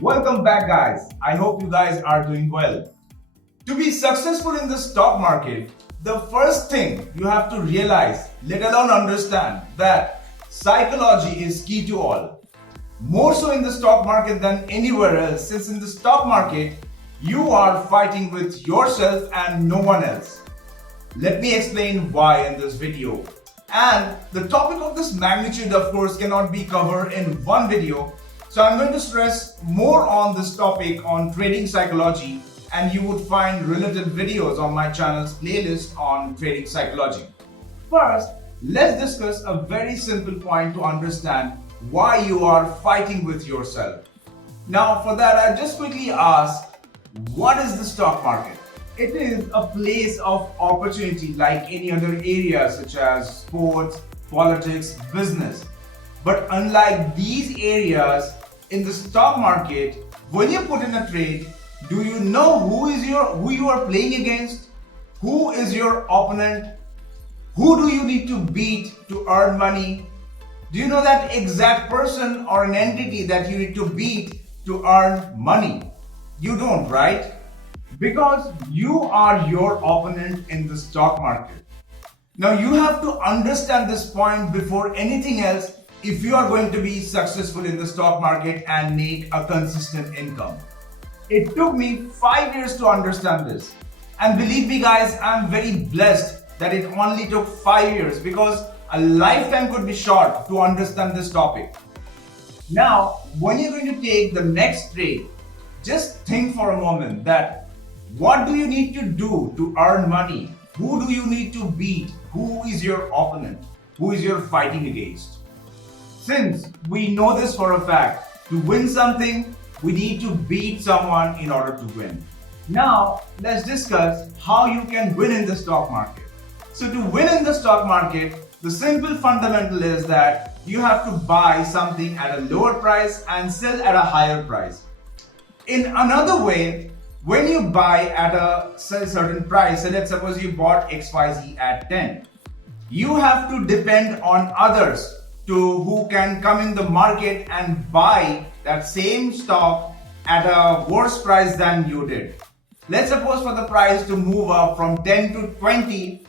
Welcome back, guys. I hope you guys are doing well. To be successful in the stock market, the first thing you have to realize, let alone understand, that psychology is key to all. More so in the stock market than anywhere else, since in the stock market, you are fighting with yourself and no one else. Let me explain why in this video. And the topic of this magnitude, of course, cannot be covered in one video. So I'm going to stress more on this topic on trading psychology, and you would find related videos on my channel's playlist on trading psychology. First, let's discuss a very simple point to understand why you are fighting with yourself. Now, for that, I just quickly ask, what is the stock market? It is a place of opportunity like any other area such as sports, politics, business. But unlike these areas, in the stock market, when you put in a trade, do you know who you are playing against? Who is your opponent? Who do you need to beat to earn money? Do you know that exact person or an entity that you need to beat to earn money? You don't, right? Because you are your opponent in the stock market. Now you have to understand this point before anything else if you are going to be successful in the stock market and make a consistent income. It took me 5 years to understand this. And believe me guys, I'm very blessed that it only took 5 years because a lifetime could be short to understand this topic. Now, when you're going to take the next trade, just think for a moment that what do you need to do to earn money? Who do you need to beat? Who is your opponent? Who is your fighting against? Since we know this for a fact, to win something, we need to beat someone in order to win. Now, let's discuss how you can win in the stock market. So to win in the stock market, the simple fundamental is that you have to buy something at a lower price and sell at a higher price. In another way, when you buy at a certain price, so let's suppose you bought XYZ at 10, you have to depend on others to who can come in the market and buy that same stock at a worse price than you did. Let's suppose for the price to move up from 10 to 20,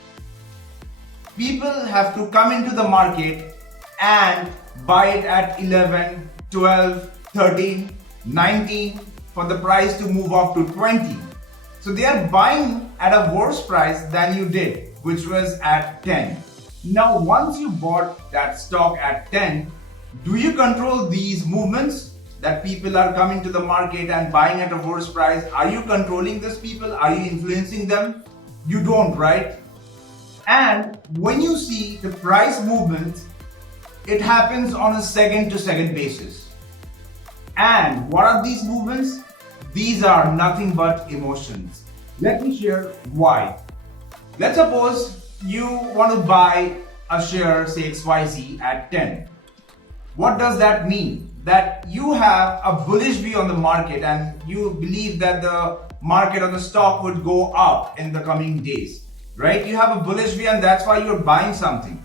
people have to come into the market and buy it at 11, 12, 13, 19 for the price to move up to 20. So they are buying at a worse price than you did, which was at 10. Now, once you bought that stock at 10, do you control these movements that people are coming to the market and buying at a worse price? Are you controlling these people? Are you influencing them? You don't, right? And when you see the price movements, it happens on a second to second basis. And what are these movements? These are nothing but emotions. Let me share why. Let's suppose you want to buy a share, say XYZ, at 10. What does that mean? That you have a bullish view on the market and you believe that the market or the stock would go up in the coming days, right? You have a bullish view and that's why you're buying something.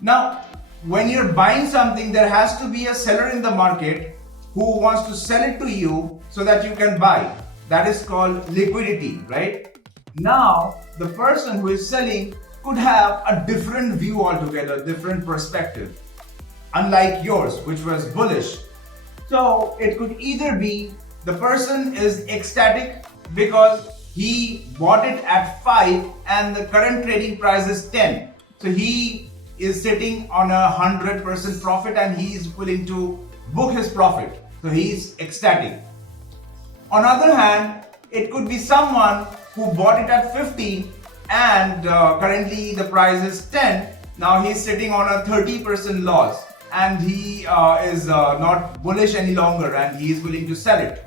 Now, when you're buying something, there has to be a seller in the market who wants to sell it to you so that you can buy. That is called liquidity, right? Now, the person who is selling could have a different view altogether, different perspective, unlike yours, which was bullish. So it could either be the person is ecstatic because he bought it at 5 and the current trading price is 10. So he is sitting on 100% profit and he is willing to book his profit. So he is ecstatic. On the other hand, it could be someone who bought it at 15 and currently the price is 10. Now he is sitting on a 30% loss and he is not bullish any longer and he is willing to sell it.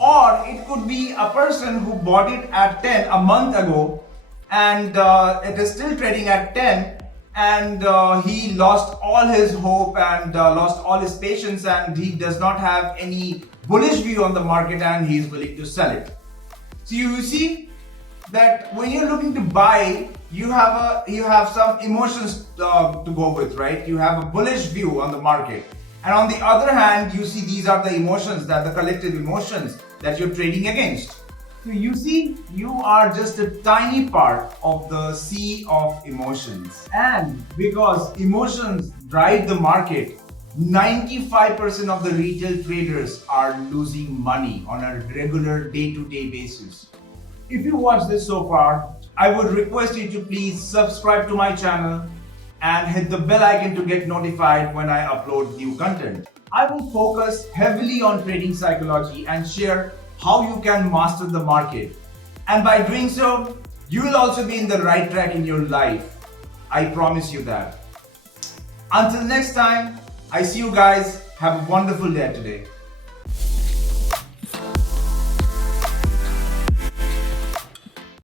Or it could be a person who bought it at 10 a month ago and it is still trading at 10 and he lost all his hope and lost all his patience and he does not have any bullish view on the market and he is willing to sell it. So you see that when you're looking to buy, you have some emotions to go with, right? You have a bullish view on the market And on the other hand, you see these are the emotions, that the collective emotions that you're trading against. So you see, you are just a tiny part of the sea of emotions. And because emotions drive the market, 95% of the retail traders are losing money on a regular day-to-day basis. If you watched this so far, I would request you to please subscribe to my channel and hit the bell icon to get notified when I upload new content. I will focus heavily on trading psychology and share how you can master the market. And by doing so, you will also be in the right track in your life. I promise you that. Until next time, I see you guys. Have a wonderful day today.